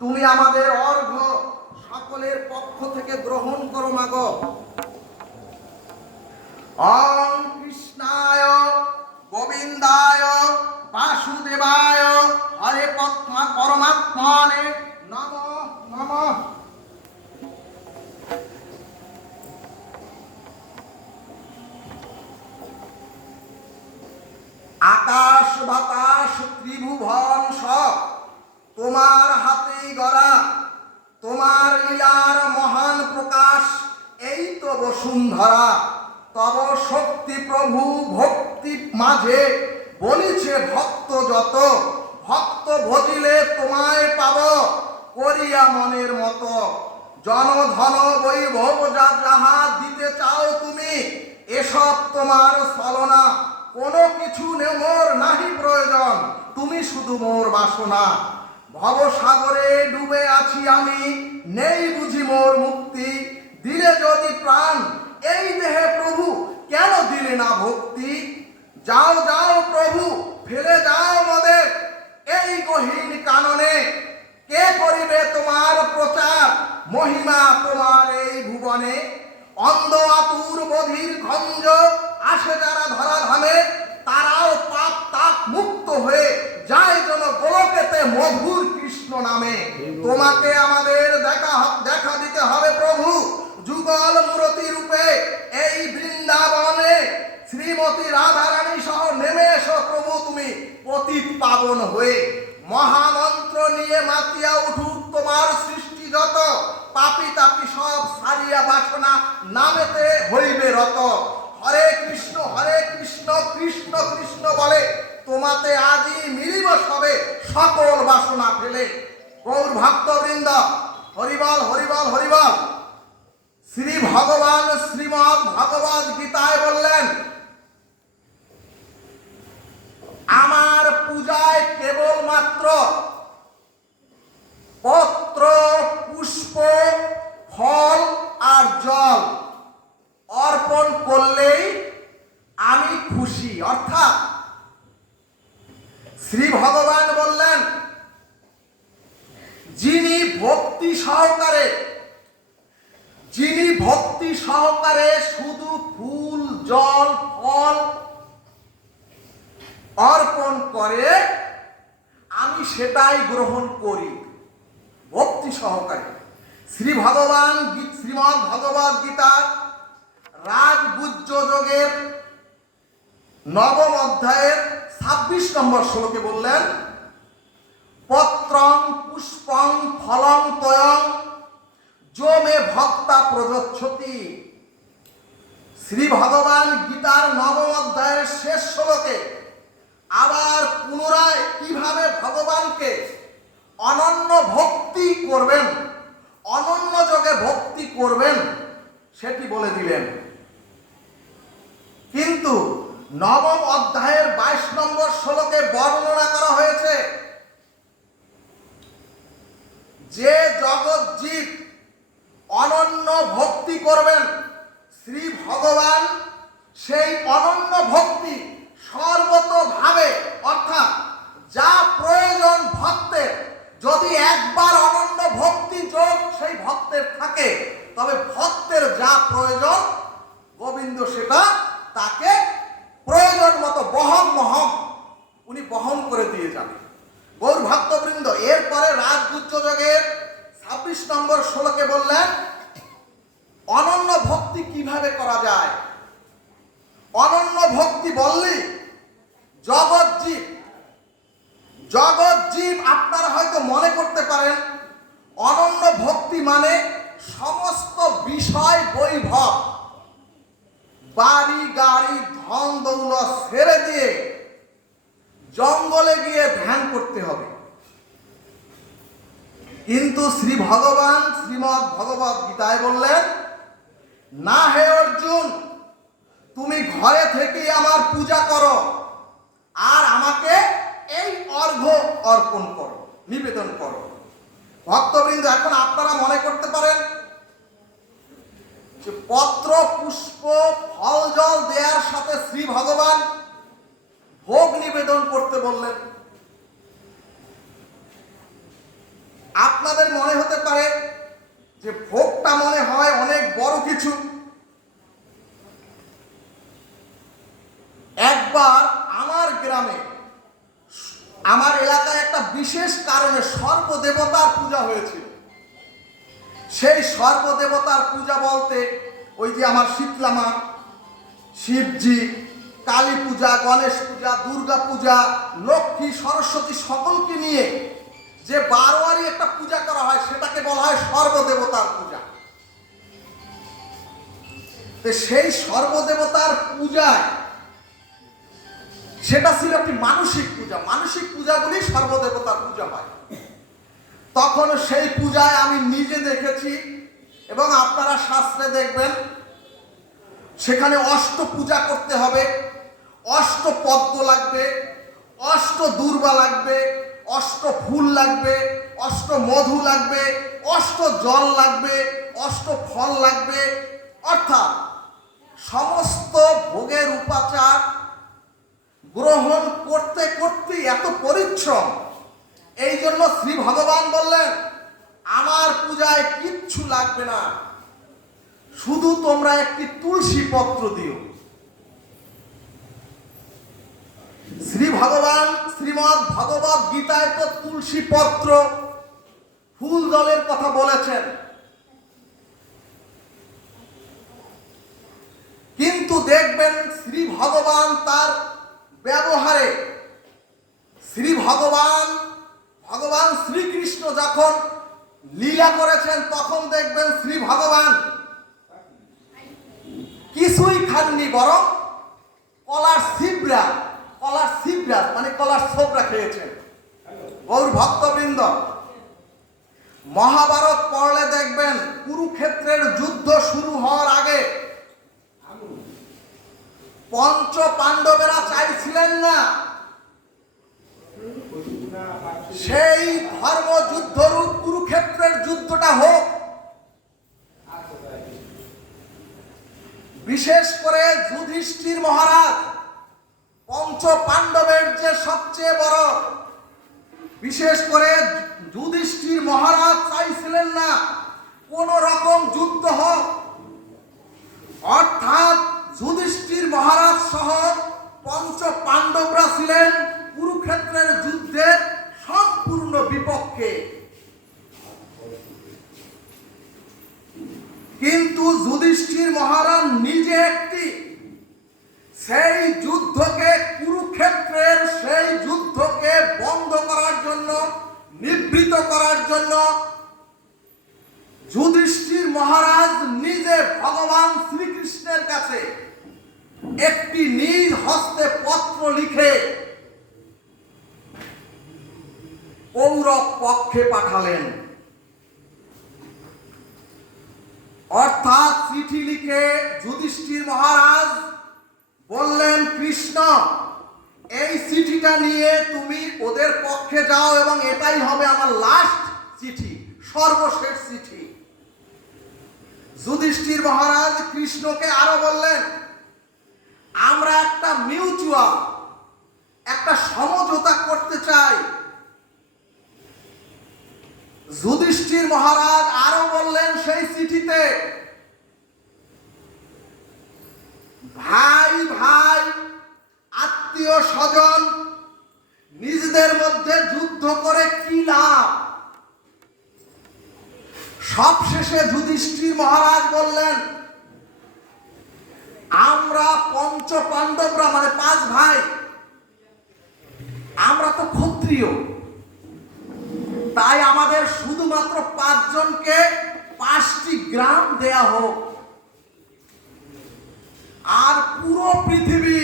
তুমি আমাদের অর্ঘ্য সকলের পক্ষ থেকে গ্রহণ করো মাগো। ওম কৃষ্ণায় গোবিন্দায় বাসুদেবায় হরে পরমাত্মনে নমঃ নমঃ। আকাশ বাতাস ত্রিভুবন সব তোমার হাতেই গড়া, তোমার লীলার মহান প্রকাশ এই তো বসুন্ধরা। তব শক্তি প্রভু ভক্তি মাঝে বলিছে ভক্ত যত, ভক্ত ভজিলে তোমায় পাব করিয়া মনের মতো। জনধন বৈভব যাহা দিতে চাও তুমি, এসব তোমার ছলনা, কোনো কিছু মোর নাহি প্রয়োজন, তুমি শুধু মোর বাসনা। ভবসাগরে ডুবে আছি আমি, নেই বুঝি মোর মুক্তি, দিলে যদি প্রাণ এই দেহে প্রভু কেন দিলে না ভক্তি। যাও যাও প্রভু ফেলে যাও মোদের এই গহীন কাননে, কে করিবে তোমার প্রচার মহিমা তোমার এই ভুবনে। অন্ধ আতুর বধির খঞ্জ আসে যারা ধরা ধামে, তারাও পাপ তাপ মুক্ত হয়ে যায় যেন গোলকেতে মধুর কৃষ্ণ নামে। তোমাকে আমাদের দেখা দিতে হবে প্রভু, যুগল মূরতি রূপে এই বৃন্দাবনে। শ্রীমতী রাধারানী সহ নেমে এসো প্রভু তুমি পতিত পাবন হয়ে। মহামন্ত্র নিয়ে মাতিয়া উঠুক তোমার সৃষ্টি যত, পাপি তাপি সব সারিয়া বাসনা নামেতে হইবে রত। হরে কৃষ্ণ কৃষ্ণ কৃষ্ণ বলে তোমাতে আজই মিলিব সবে সকল বাসনা ফেলে। গৌর ভক্তবৃন্দ হরিবল হরিবল হরিবল। শ্রী ভগবান শ্রীমদ্ ভগবদ গীতায় বললেন, আমার পূজায় কেবলমাত্র পত্র পুষ্প ফল আর জল অর্পণ করলেই আমি খুশি। অর্থাৎ শ্রী ভগবান বললেন, যিনি ভক্তি সহকারে শুধু ফুল জল ফল অর্পণ করে আমি সেটাই গ্রহণ করি ভক্তি সহকারে। শ্রী ভগবান শ্রীমদ্ ভগবদ গীতার রাজগুজ্জ যোগের 9ম অধ্যায়ের 26 নম্বর শ্লোকে বললেন, পত্রং পুষ্পং ফলং তয়ং যো মে ভক্তা প্রযচ্ছতি। শ্রী ভগবান গীতার 9ম অধ্যায়ের শেষ শ্লোকে আবার পুনরায় কিভাবে ভগবানকে অনন্য ভক্তি করবেন, অনন্য যোগে ভক্তি করবেন সেটি বলে দিলেন। কিন্তু 9ম অধ্যায়ের 22 নম্বর শ্লোকে বর্ণনা করা হয়েছে যে জগৎ জীব অনন্য ভক্তি করবেন শ্রী ভগবান সেই অনন্য ভক্তি সর্বতভাবে, অর্থাৎ যা প্রয়োজন ভক্তের, যদি একবার অনন্য ভক্তি যোগ সেই ভক্তের থাকে তবে ভক্তের যা প্রয়োজন গোবিন্দ সেটা তাকে প্রয়োজন মতো উনি বহন করে দিয়ে যাবেন। গৌর ভক্তবৃন্দ এরপরে রাজগুজ্জ যোগের 26 নম্বর শ্লোকে বললেন, অনন্য ভক্তি কিভাবে করা যায়। অনন্য ভক্তি বললি জগৎ জীব আপনারা হয়তো মনে করতে পারেন অনন্য ভক্তি মানে সমস্ত বিষয় বৈভব, বাড়ি গাড়ি ধন দৌলত ছেড়ে দিয়ে জঙ্গলে গিয়ে ধ্যান করতে হবে। কিন্তু শ্রী ভগবান শ্রীমদ্ ভগবদ গীতায় বললেন, না হে অর্জুন, তুমি ঘরে থেকে আমার পূজা করো আর আমাকে এই অর্ঘ্য অর্পণ করো, নিবেদন করো। ভক্তবৃন্দ এখন আপনারা মনে করতে পারেন যে পত্র পুষ্প ফল জল দেওয়ার সাথে শ্রী ভগবান ভোগ নিবেদন করতে বললেন। আপনাদের মনে হতে পারে যে ভোগটা মনে হয় অনেক বড় কিছু। একবার আমার গ্রামে, আমার এলাকায় একটা বিশেষ কারণে সর্বদেবতার পূজা হয়েছিল। সেই সর্বদেবতার পূজা বলতে ওই যে আমার শীতলা মা, শিবজি, কালী পূজা, গণেশ পূজা, দুর্গা পূজা, লক্ষ্মী, সরস্বতী সকলকে নিয়ে যে বারোয়ারি একটা পূজা করা হয় সেটাকে বলা হয় সর্বদেবতার পূজা। তো সেই সর্বদেবতার পূজায় সেটা ছিল একটি মানসিক পূজা। মানসিক পূজাগুলি সর্বদেবতার পূজা হয়। তখন সেই পূজায় আমি নিজে দেখেছি এবং আপনারা শাস্ত্রে দেখবেন সেখানে অষ্ট পূজা করতে হবে, অষ্ট পদ্ম লাগবে, অষ্ট দুর্বা লাগবে, অষ্ট ফুল লাগবে, অষ্ট মধু লাগবে, অষ্ট জল লাগবে, অষ্ট ফল লাগবে। অর্থাৎ সমস্ত ভোগের উপাচার গ্রহণ করতে করতে এত পরিশ্রম। এই জন্য শ্রী ভগবান বললেন, আমার পূজায় কিচ্ছু লাগবে না, শুধু তোমরা একটি তুলসী পত্র দিও। শ্রী ভগবান শ্রীমদ্ ভগবত গীতায় তো তুলসী পত্র, ফুল জলের কথা বলেছেন, কিন্তু দেখবেন শ্রী ভগবান তার ব্যবহারে, ভগবান শ্রীকৃষ্ণ যখন লীলা করেছেন তখন দেখবেন শ্রী ভগবান কিছুই খাননি, বরং কলার ছিবড়া মানে কলার ছোবড়া খেয়েছেন। গৌর ভক্তবৃন্দ, মহাভারত পড়লে দেখবেন কুরুক্ষেত্রের যুদ্ধ শুরু হওয়ার আগে পঞ্চ পাণ্ডবেরা চাইছিলেন না সেই ধর্মযুদ্ধরূপ কুরুক্ষেত্রের যুদ্ধটা হোক। বিশেষ করে যুধিষ্ঠির মহারাজ, পঞ্চ পাণ্ডবের যে সবচেয়ে বড়, বিশেষ করে যুধিষ্ঠির মহারাজ চাইছিলেন না কোন রকম যুদ্ধ হোক। অর্থাৎ যুধিষ্ঠির মহারাজ সহ পঞ্চ পাণ্ডবরা ছিলেন কুরুক্ষেত্রের যুদ্ধের সম্পূর্ণ বিপক্ষে। কিন্তু যুধিষ্ঠির মহারাজ নিজে একটি সেই যুদ্ধকে, কুরুক্ষেত্রের সেই যুদ্ধকে বন্ধ করার জন্য, নিবৃত করার জন্য যুধিষ্ঠির মহারাজ নিজে ভগবান শ্রীকৃষ্ণের কাছে একটি নিজ হস্তে পত্র লিখে কৌরব পক্ষে পাঠালেন। অর্থাৎ চিঠি লিখে যুধিষ্ঠির মহারাজ বললেন, কৃষ্ণ, এই চিঠিটা নিয়ে তুমি ওদের পক্ষে যাও এবং এটাই হবে আমার লাস্ট চিঠি, সর্বশেষ চিঠি। যুধিষ্ঠির মহারাজ কৃষ্ণকে আরো বললেন, আমরা একটা মিউচুয়াল, একটা সমঝোতা করতে চাই। যুধিষ্ঠির মহারাজ আরো বললেন সেই চিঠিতে, ভাই ভাই, আত্মীয় স্বজন, নিজেদের মধ্যে যুদ্ধ করে কি লাভ? সবশেষে যুধিষ্ঠির মহারাজ বললেন, আমরা পঞ্চ পাণ্ডবরা মানে 5 ভাই, আমরা তো ক্ষত্রিয়, তাই আমাদের শুধুমাত্র 5 জনকে 5টি গ্রাম দেয়া হোক, আর পুরো পৃথিবী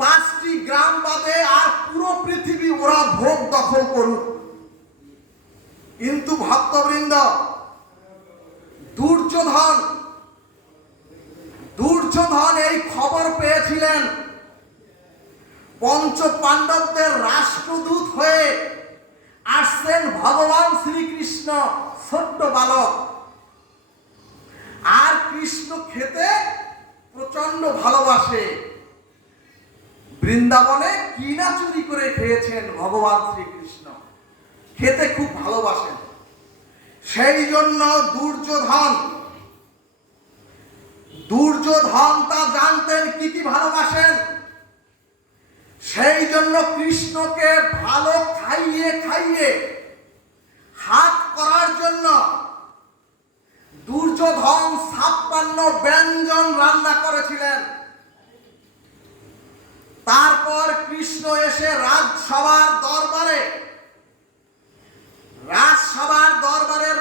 5টি গ্রাম বাদে আর পুরো পৃথিবী ওরা ভোগ দখল করুক। কিন্তু ভক্তবৃন্দ, দুর্যোধন এই খবর পেয়েছিলেন পঞ্চ পাণ্ডবদের রাষ্ট্রদূত হয়ে আসছেন ভগবান শ্রীকৃষ্ণ, ছোট্ট বালক। আর কৃষ্ণ খেতে প্রচন্ড ভালোবাসে, বৃন্দাবনে কিনা চুরি করে খেয়েছেন ভগবান শ্রীকৃষ্ণ। খেতে খুব ভালোবাসেন। সেই জন্য দুর্যোধন তা জানতেন কি কি ভালোবাসেন। সেই জন্য কৃষ্ণকে ভালো খাইয়ে খাইয়ে হাত করার জন্য দুর্যোধন 56 ব্যঞ্জন রান্না করেছিলেন। তারপর কৃষ্ণ এসে রাজসভার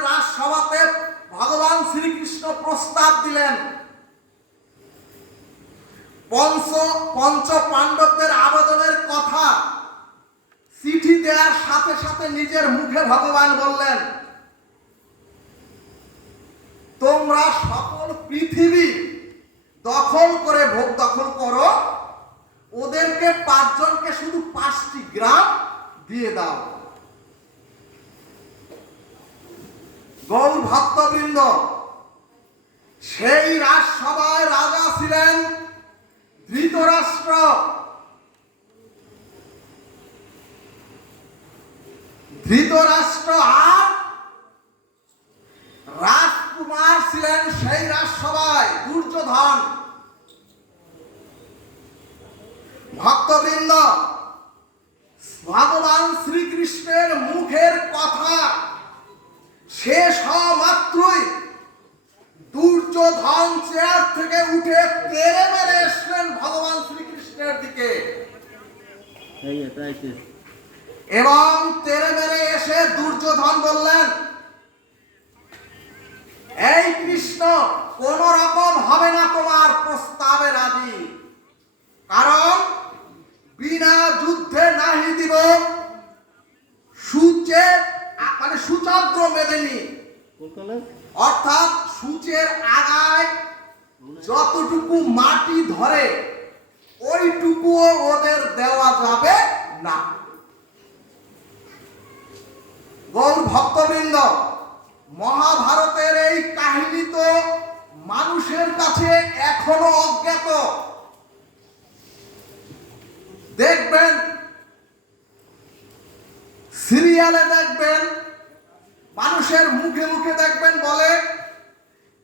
রাজসভাতে ভগবান শ্রীকৃষ্ণ প্রস্তাব দিলেন। পঞ্চ পাণ্ডবদের আবেদনের কথা চিঠি দেওয়ার সাথে সাথে নিজের মুখে ভগবান বললেন, তোমরা সকল পৃথিবী দখল করে ভোগ দখল করো, ওদেরকে 5 জনকে শুধু 5টি গ্রাম দিয়ে দাও। গৌর ভক্তবৃন্দ, সেই রাজসভায় রাজা ছিলেন ধৃতরাষ্ট্র। আর রাজকুমার ছিলেন সেই রাজসভায় দুর্যোধন। ভক্তবৃন্দ, ভগবান শ্রীকৃষ্ণের মুখের কথা শেষ হওয়া মাত্রই দুর্যোধন চেয়ার থেকে উঠে তেড়ে মেরে এসলেন ভগবান শ্রীকৃষ্ণের দিকে এবং তেড়ে মেরে এসে দুর্যোধন বললেন, এই কৃষ্ণ, কোন রকম হবে না তোমার প্রস্তাবে রাজি, কারণ বিনা যুদ্ধে নাহি দিব সুচাদ্র মেদিনী, অর্থাৎ সূচের আগায় যতটুকু মাটি ধরে ওইটুকুও ওদের দেওয়া যাবে না। গৌর ভক্তবৃন্দ, মহাভারতের এই কাহিনী তো মানুষের কাছে এখনো অজ্ঞাত। দেখবেন, সিরিয়ালে দেখবেন, মানুষের মুখে মুখে দেখবেন বলে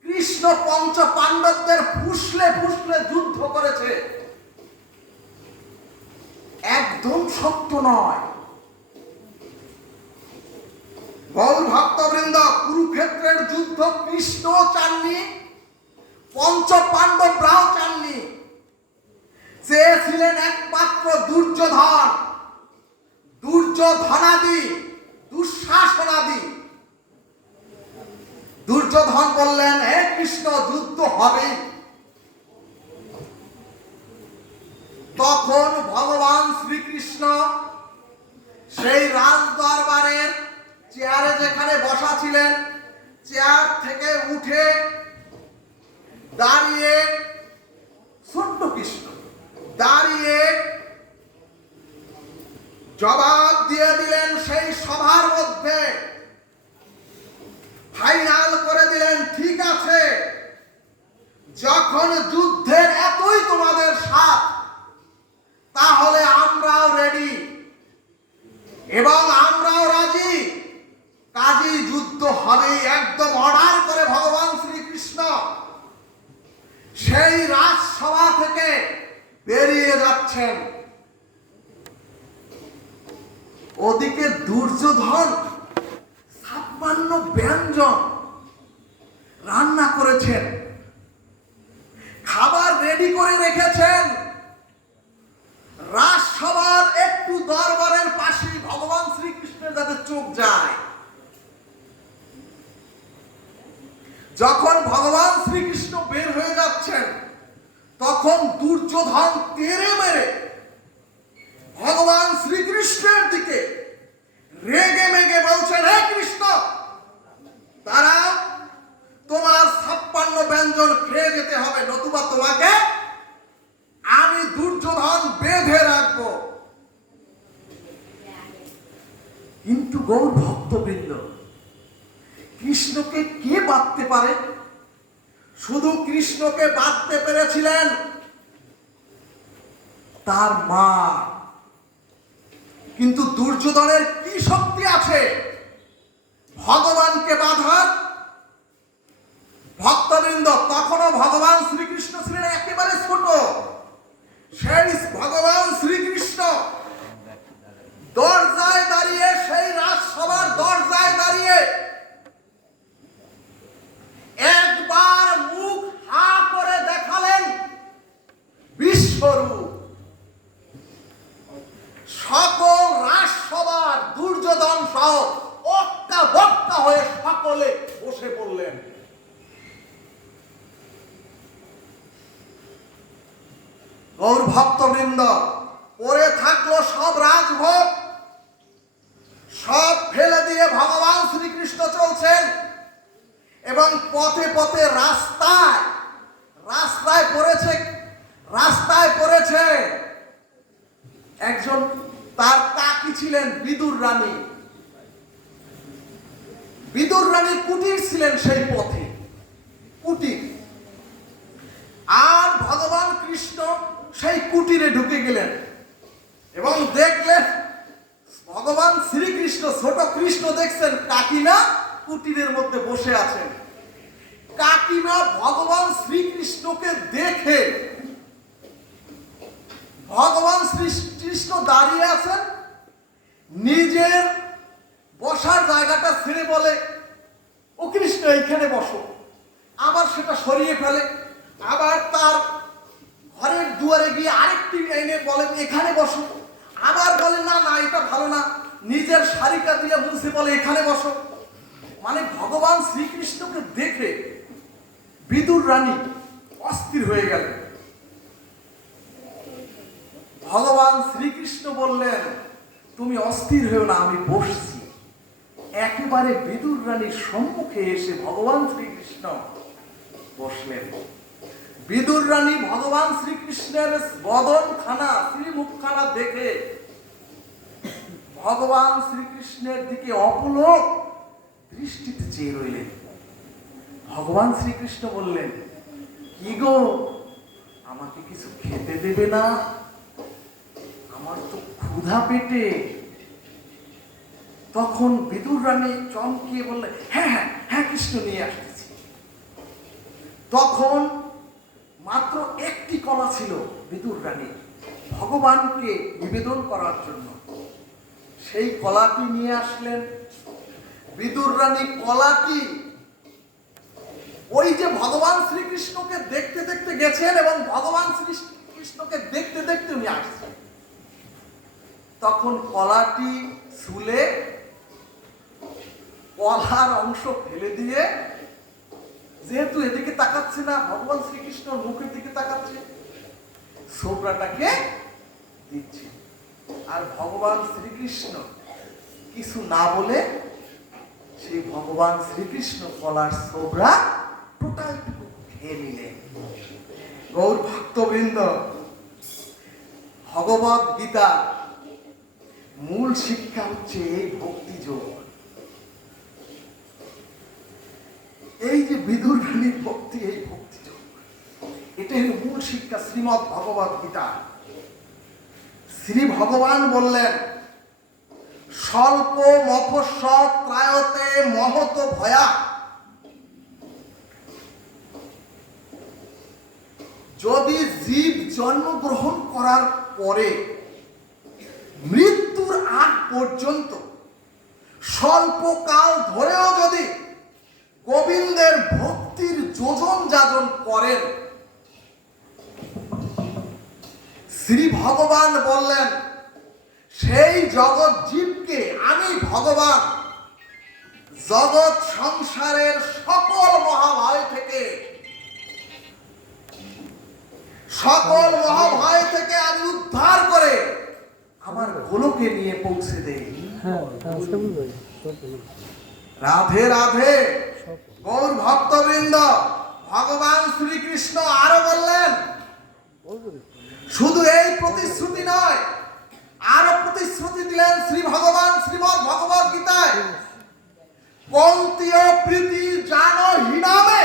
কৃষ্ণ পঞ্চ পাণ্ডবদের ফুসলে ফুসলে যুদ্ধ করেছে। একদম সত্য নয়। গৌর ভক্তবৃন্দ, কুরুক্ষেত্রের যুদ্ধ কৃষ্ণ চাননি, পঞ্চ পাণ্ডবরাও চাননি। চেয়েছিলেন একমাত্র দুর্যোধনাদি, দুঃশাসনাদি। দুর্যোধন বললেন, হে কৃষ্ণ, যুদ্ধ হবে। তখন ভগবান শ্রীকৃষ্ণ সেই রাজ দরবারের চেয়ারে যেখানে বসা ছিলেন, চেয়ার থেকে উঠে দাঁড়িয়ে, ছোট্ট কৃষ্ণ দাঁড়িয়ে জবাব দিয়ে দিলেন সেই সভার মধ্যে, ফাইনাল করে দিলেন, ঠিক আছে, যখন যুদ্ধের এতই তোমাদের সাথ, তাহলে আমরাও রেডি এবং আমরাও রাজি, কাজেই যুদ্ধ হবে। একদম অর্ডার করে ভগবান শ্রীকৃষ্ণ সেই রাজসভা থেকে বেরিয়ে যাচ্ছেন। ওদিকে দুর্যোধন 56 ব্যঞ্জন রান্না করেছেন, খাবার রেডি করে রেখেছেন। রাজসভার একটু দরবারের পাশে ভগবান শ্রীকৃষ্ণের যাতে চোখ যায়। যখন ভগবান শ্রীকৃষ্ণ বের হয়ে যাচ্ছেন, তখন দুর্যোধন তেড়ে মেরে ভগবান শ্রীকৃষ্ণের দিকে রেগে মেগে বলছেন, হে কৃষ্ণ, তারা তোমার 56 ব্যঞ্জন খেয়ে যেতে হবে, নতুবা তোমাকে আমি দুর্যোধন বেঁধে রাখবো। কিন্তু গৌর ভক্তবৃন্দ, কৃষ্ণকে কে বাঁধতে পারে? শুধু কৃষ্ণকে বাঁধতে পেরেছিলেন তার মা। কিন্তু দুর্যোধনের কি শক্তি আছে ভগবানকে বাঁধার ভক্তবৃন্দ। তখনও ভগবান শ্রীকৃষ্ণ ছিলেন একেবারে ছোট। সেই ভগবান শ্রীকৃষ্ণ দরজায় দাঁড়িয়ে, সেই রাজসভার দরজায় দাঁড়িয়ে একবার মুখ হা করে দেখালেন বিশ্বরূপ। সকল রাজসভার দুর্যোধন সহ অক্কা বক্কা হয়ে সকলে বসে পড়লেন। গৌর ভক্তবৃন্দ, পড়ে থাকলো সব রাজভোগ, সব ফেলে দিয়ে ভগবান শ্রীকৃষ্ণ চলছেন এবং পথে পথে রাস্তায় পড়েছে একজন, তার কাকি ছিলেন বিদুর রানী। বিদুর রানীর কুটির ছিলেন সেই পথে, কুটির। আর ভগবান কৃষ্ণ সেই কুটিরে ঢুকে গেলেন এবং দেখলেন ভগবান শ্রীকৃষ্ণ, ছোট কৃষ্ণ দেখছেন কাকিমা কুটিরের মধ্যে বসে আছেন। কাকিমা ভগবান শ্রীকৃষ্ণকে দেখে, ভগবান শ্রীকৃষ্ণ দাঁড়িয়ে আছেন, নিজের বসার জায়গাটা ছেড়ে বলে, ও কৃষ্ণ এইখানে বসো। আবার সেটা সরিয়ে ফেলে, আবার তার ঘরের দুয়ারে গিয়ে আরেকটি এনে বলেন এখানে বসো। আবার বলে না না এটা ভালো না, নিজের শাড়িটা দিয়ে মুছে বলে এখানে বসো। মানে ভগবান শ্রীকৃষ্ণকে দেখে বিদুর রানী অস্থির হয়ে গেল। ভগবান শ্রীকৃষ্ণ বললেন, তুমি অস্থির হয়েও না, আমি বসছি। একেবারে বিদুর রানীর সম্মুখে এসে ভগবান শ্রীকৃষ্ণ বসলেন। বিদুর রানী ভগবান শ্রীকৃষ্ণের বদনখানা, শ্রীমুখখানা দেখে ভগবান শ্রীকৃষ্ণের দিকে অপলক দৃষ্টিতে চেয়ে রইলেন। ভগবান শ্রীকৃষ্ণ বললেন, কি গো, আমাকে কিছু খেতে দেবে না? আমার তো ক্ষুধা পেটে। তখন বিদুর রানী চমকিয়ে বললেন, হ্যাঁ হ্যাঁ হ্যাঁ কৃষ্ণ, নিয়ে আসতেছি। তখন মাত্র একটি কলা ছিল বিদুর রানী ভগবানকে নিবেদন করার জন্য। সেই কলাটি নিয়ে আসলেন। বিদুর রানী কলাটি ওই যে ভগবান শ্রীকৃষ্ণকে দেখতে দেখতে গেছেন এবং ভগবান শ্রীকৃষ্ণকে দেখতে দেখতে উনি আসছেন। তখন কলাটি ছুলে কলার অংশ ফেলে দিয়ে, যেহেতু এদিকে তাকাচ্ছে না, ভগবান শ্রীকৃষ্ণ মুখের দিকে তাকাচ্ছে, ছোবড়াটাকে দিচ্ছে। আর ভগবান শ্রীকৃষ্ণ কিছু না বলে সেই ভগবান শ্রীকৃষ্ণ কলার ছোবড়া টোটাল খেয়ে নিলেন। গৌর ভক্তবৃন্দ, ভগবদ গীতা মূল শিক্ষা হচ্ছে এই ভক্তিযোগ। এই যে বিদুর রানীর ভক্তি, এই ভক্তিযোগ, এটাই হল মূল শিক্ষা শ্রীমৎ ভগবদ গীতা। শ্রী ভগবান বললেন, স্বল্প মফস্বৎ ত্রায়তে মহত ভয়া। যদি জীব জন্মগ্রহণ করার পরে মৃত্যুর আগ পর্যন্ত স্বল্পকাল ধরেও যদি গোবিন্দের ভক্তির যোজন যাজন করেন, শ্রী ভগবান বললেন, সেই জগৎ জীবকে আমি ভগবান জগৎ সংসারের সকল মহাভয় থেকে আমি উদ্ধার করে আমার গোলকে নিয়ে পৌঁছে দেই। রাধে রাধে। গৌর ভক্তবৃন্দ, ভগবান শ্রীকৃষ্ণ আরো বললেন, শুধু এই প্রতিশ্রুতি নয়, আরো প্রতিশ্রুতি দিলেন শ্রী ভগবান শ্রীমৎ ভগবদ গীতায়। কন্তীয় প্রীতি জান হীনামে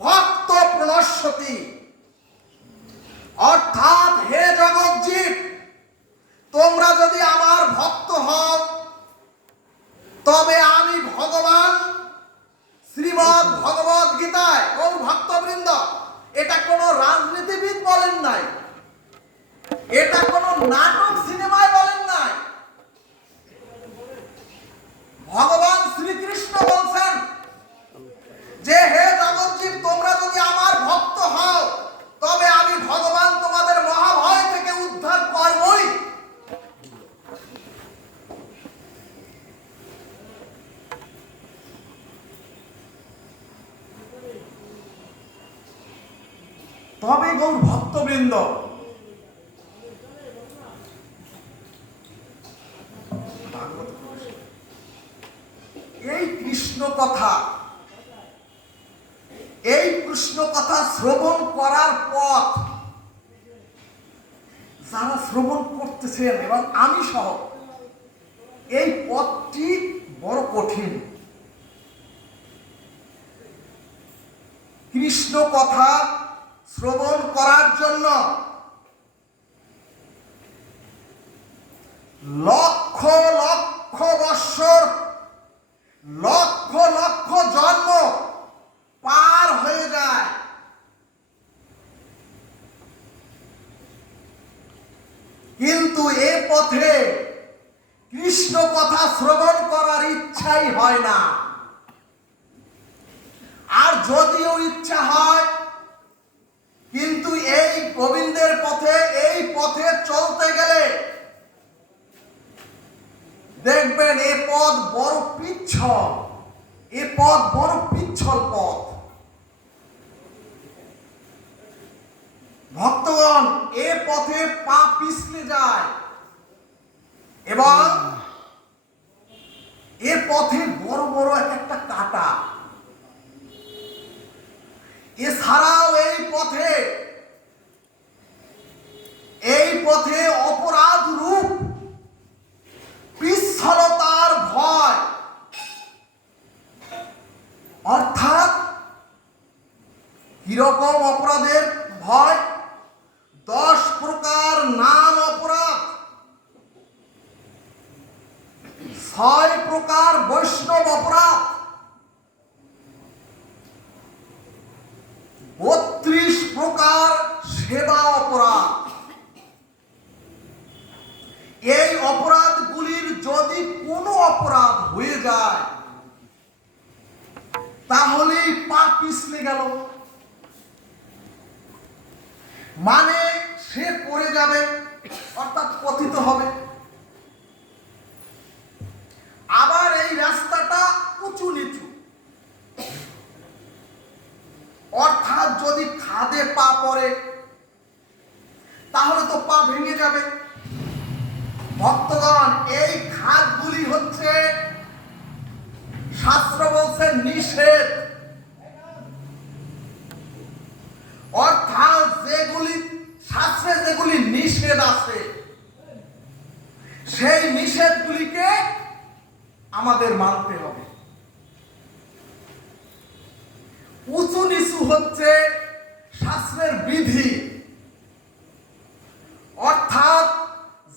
ভক্ত প্রণশ্যতি। অর্থাৎ হে জগৎ জীব, তোমরা যদি আমার ভক্ত হও তবে আমি রাজনীতিবিদ বলেন নাই, এটা কোনো নাটক সিনেমায় বলেন নাই। ভগবান শ্রীকৃষ্ণ বলছেন যে হে জগৎজীব, তোমরা যদি আমার ভক্ত হও তবে আমি ভগবান তোমাদের মহাভয় থেকে উদ্ধার করবই। তবে গৌর ভক্তবৃন্দ, এই কৃষ্ণ কথা শ্রবণ করার পথ যারা শ্রবণ করতেছেন এবং আমি সহ, এই পথটি বড় কঠিন। কৃষ্ণ কথা শ্রবণ করার জন্য লক্ষ লক্ষ বৎসর, লক্ষ লক্ষ জন্ম পার হয়ে যায়। কিন্তু এ পথে কৃষ্ণ কথা শ্রবণ করার ইচ্ছাই হয় না। আর যদিও ইচ্ছা হয়, কিন্তু এই গোবিন্দের পথে, এই পথে চলতে গেলে দেখবেন এ পথ বড় পিচ্ছল, এ পথ বড় পিচ্ছল পথ। ভক্তগণ, এ পথে পা পিছলে যায় এবং এ পথে বড় বড় একটা কাঁটা। এছাড়াও এই পথে অপরাধ রূপ পিচ্ছলতার ভয়, অর্থাৎ কিরকম অপরাধের ভয়? 10 প্রকার নাম অপরাধ, 6 প্রকার বৈষ্ণব অপরাধ, 32 প্রকার সেবা অপরাধ। এই অপরাধগুলির যদি কোনো অপরাধ হয়ে যায় তাহলেই পা পিছলে গেল, মানে সে পড়ে যাবে, অর্থাৎ পতিত হবে। আবার এই রাস্তাটা উঁচু নিচু, অর্থাৎ যদি খাদে পা পড়ে তাহলে তো পা ভেঙে যাবে। ভক্তগণ, এই খাদগুলি হচ্ছে শাস্ত্র বলছে নিষেধ, অর্থাৎ শাস্ত্রে যেগুলি নিষেধ আছে সেই নিষেধগুলিকে আমাদের মানতে হবে। উঁচু নিচু হচ্ছে শাস্ত্রের বিধি, অর্থাৎ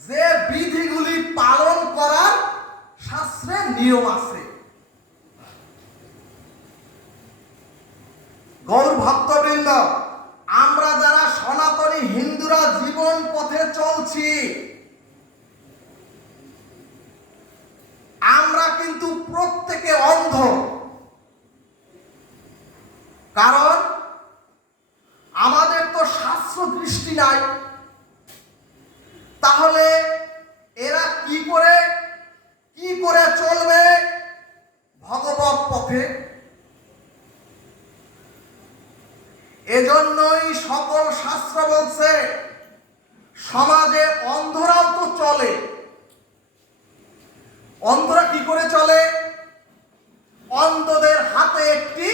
যে বিধিগুলি পালন করার শাস্ত্রের নিয়ম আছে। গৌর ভক্তবৃন্দ, আমরা যারা সনাতনী হিন্দুরা জীবন পথে চলছি, আমরা কিন্তু প্রত্যেকে অন্ধ। কারণ আমাদের তো শাস্ত্র দৃষ্টি নাই। তাহলে এরা কি করে চলবে ভগবত পথে? এজন্যই সকল শাস্ত্র বলছে সমাজে অন্ধরাও তো চলে। অন্ধরা কি করে চলে? অন্ধদের হাতে একটি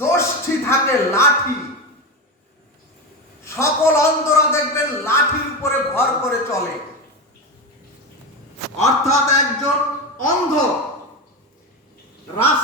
যষ্টি থাকে, লাঠি। সকল অন্ধরা দেখবেন লাঠির উপরে ভর করে চলে, অর্থাৎ একজন অন্ধ